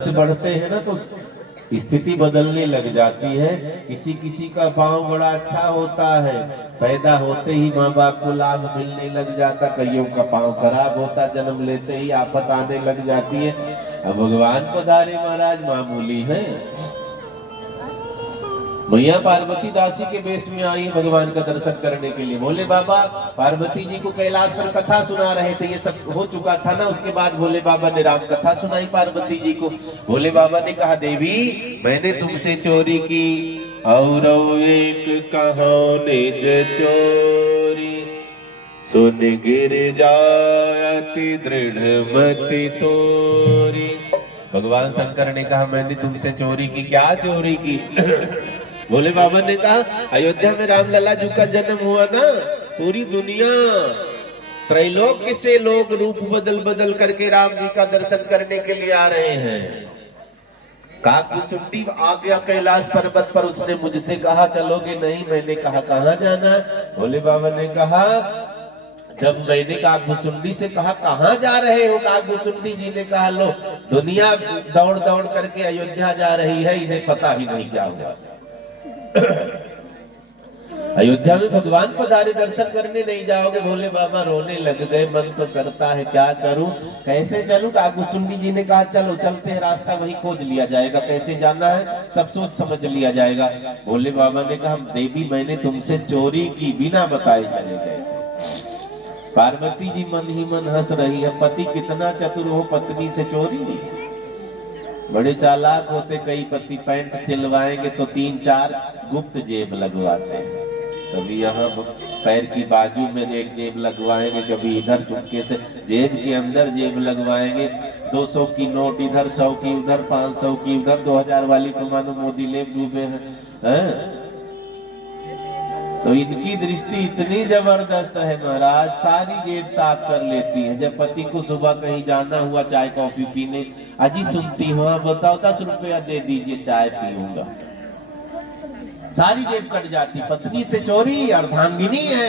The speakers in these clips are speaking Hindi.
बढ़ते हैं ना तो स्थिति बदलने लग जाती है। किसी किसी का पांव बड़ा अच्छा होता है, पैदा होते ही माँ बाप को लाभ मिलने लग जाता, कईयों का पांव खराब होता, जन्म लेते ही आफत आने लग जाती है। अब भगवान पधारे महाराज मामूली है। मैया पार्वती दासी के वेश में आई भगवान का दर्शन करने के लिए। भोले बाबा पार्वती जी को कैलाश पर कथा सुना रहे थे, ये सब हो चुका था ना। उसके बाद भोले बाबा ने राम कथा सुनाई पार्वती जी को। भोले बाबा ने कहा, देवी मैंने तुमसे चोरी की और एक कहो निज चोरी, सुन गिर जाती दृढ़ मति तोरी। भगवान शंकर ने कहा, मैंने तुमसे चोरी की। क्या चोरी की? भोले बाबा ने कहा, अयोध्या में राम लला जी का जन्म हुआ ना, पूरी दुनिया त्रैलोक्य से लोग रूप बदल बदल करके राम जी का दर्शन करने के लिए आ रहे हैं। काकभुसुंडी आ गया कैलाश पर्वत पर, उसने मुझसे कहा चलोगे? नहीं। मैंने कहा कहाँ जाना? भोले बाबा ने कहा, जब मैंने काकभुसुंडी से कहा कहाँ जा रहे हो, काकभुसुंडी जी ने कहा, लो दुनिया दौड़ दौड़ करके अयोध्या जा रही है, इन्हें पता ही नहीं क्या हुआ। अयोध्या में भगवान पधारे, दर्शन करने नहीं जाओगे? भोले बाबा रोने लग गए। मन तो करता है क्या करूं, कैसे चलूं? काकभुसुंडी जी ने कहा चलो चलते हैं, रास्ता वही खोज लिया जाएगा, कैसे जाना है सब सोच समझ लिया जाएगा। भोले बाबा ने कहा, देवी मैंने तुमसे चोरी की, बिना बताए चले गए। पार्वती जी मन ही मन हंस रही है। पति कितना चतुर हो, पत्नी से चोरी। बड़े चालाक होते कई पति, पैंट सिलवाएंगे तो 3-4 गुप्त जेब लगवाते हैं। कभी यहाँ पैर की बाजू में एक जेब लगवाएंगे, कभी इधर चुपके से जेब के अंदर जेब लगवाएंगे। 200 की नोट इधर, 100 की उधर, 500 की उधर, 2000 वाली तो मानो मोदी ले डूबे हैं। तो इनकी दृष्टि इतनी जबरदस्त है महाराज, सारी जेब साफ कर लेती है। जब पति को सुबह कहीं जाना हुआ चाय कॉफी पीने, अजी सुनती हो, बताओ 10 रुपया दे दीजिए चाय पीऊंगा, सारी जेब कट जाती। पत्नी से चोरी अर्धांगिनी है।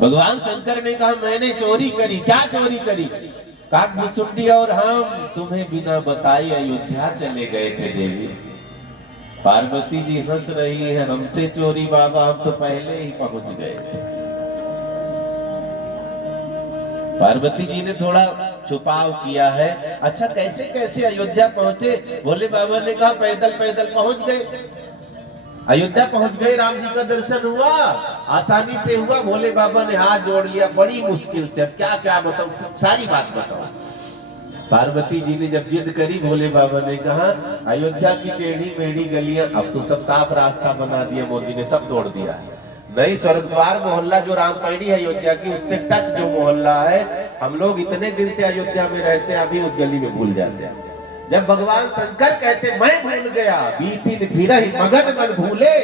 भगवान शंकर ने कहा, मैंने चोरी करी। क्या चोरी करी? काकभुसुंडी और हम तुम्हें बिना बताए अयोध्या चले गए थे देवी। पार्वती जी हंस रही है, हमसे चोरी बाबा, हम तो पहले ही पहुंच गए थे। पार्वती जी ने थोड़ा छुपाव किया है। अच्छा कैसे कैसे अयोध्या पहुंचे? भोले बाबा ने कहा, पैदल पैदल पहुंच गए। अयोध्या पहुंच गए, राम जी का दर्शन हुआ, आसानी से हुआ। भोले बाबा ने हाथ जोड़ लिया, बड़ी मुश्किल से। अब क्या क्या बताऊं, सारी बात बताओ। पार्वती जी ने जब जिद करी, भोले बाबा ने कहा, अयोध्या की टेढ़ी मेढ़ी गलियां, अब तो सब साफ रास्ता बना दिया मोदी ने, सब तोड़ दिया। नई स्वर्गद्वार मोहल्ला जो रामपैड़ी है अयोध्या की, उससे टच जो मोहल्ला है, हम लोग इतने दिन से अयोध्या में रहते हैं, अभी उस गली में भूल जाते हैं। जब भगवान शंकर कहते मैं भूल गया, बीती फिरहि मगन मन भूले,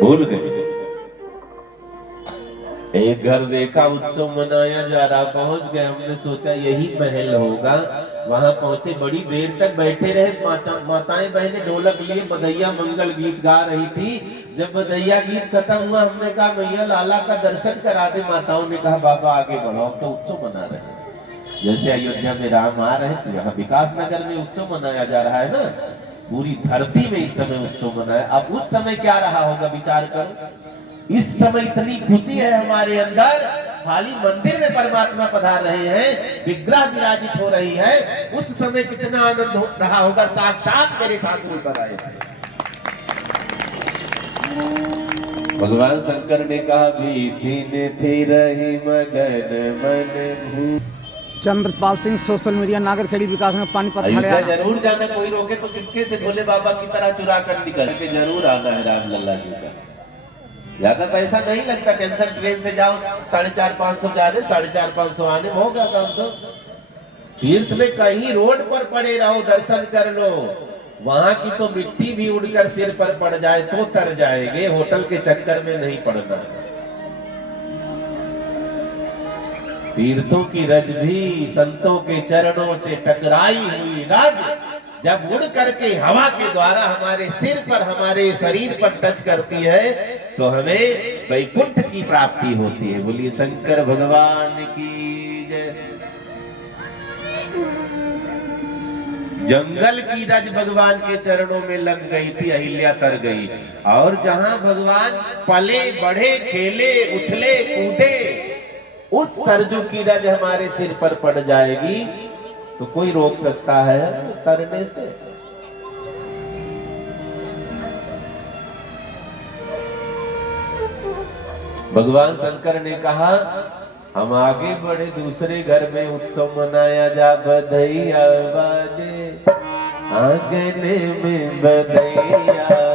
भूल गए। एक घर देखा, उत्सव मनाया जा रहा, पहुंच गए। हमने सोचा यही महल होगा। वहां पहुंचे, बड़ी देर तक बैठे रहे। माताएं बहनें ढोलक लिए बधैया मंगल गीत गा रही थी। जब बधैया गीत खत्म हुआ, हमने कहा मैया लाला का दर्शन करा दे। माताओं ने कहा बाबा आगे बढ़ो, हम तो उत्सव मना रहे हैं। जैसे अयोध्या में राम आ रहे हैं, यहाँ विकास नगर में उत्सव मनाया जा रहा है ना, पूरी धरती में इस समय उत्सव मनाया। अब उस समय क्या रहा होगा विचार करो। इस समय इतनी खुशी है हमारे अंदर, खाली मंदिर में परमात्मा पधार रहे हैं, विग्रह विराजित हो रही है, उस समय कितना आनंद हो रहा होगा। साक्षात मेरे ठाकुर पर आए थे। भगवान शंकर ने कहा, भीतिन फिरहि मगन मन भूले। चंद्रपाल सिंह, सोशल मीडिया, नागरखेड़ी विकास में पानीपत हरियाणा। जरूर जाना, कोई रोके तो चुपके से भोले बाबा की तरह चुरा कर निकल के जरूर आना है राम लल्ला जी का। ज्यादा पैसा नहीं लगता, टेंशन ट्रेन से जाओ 450-500 जाने, 450-500 आने, होगा काम। तो तीर्थ में कहीं रोड पर पड़े रहो, दर्शन कर लो। वहां की तो मिट्टी भी उड़कर सिर पर पड़ जाए तो तर जाएंगे, होटल के चक्कर में नहीं पड़ना। तीर्थों की रज भी संतों के चरणों से टकराई हुई रज, जब उड़ करके हवा के द्वारा हमारे सिर पर, हमारे शरीर पर टच करती है, तो हमें वैकुंठ की प्राप्ति होती है। बोलिए शंकर भगवान की जय। जंगल की रज भगवान के चरणों में लग गई थी, अहिल्या तर गई। और जहां भगवान पले बढ़े, खेले, उछले, कूदे, उस सरजू की रज हमारे सिर पर पड़ जाएगी तो कोई रोक सकता है तरने से? भगवान शंकर ने कहा हम आगे बढ़े, दूसरे घर में उत्सव मनाया जा, बधैया बाजे आंगने में बधैया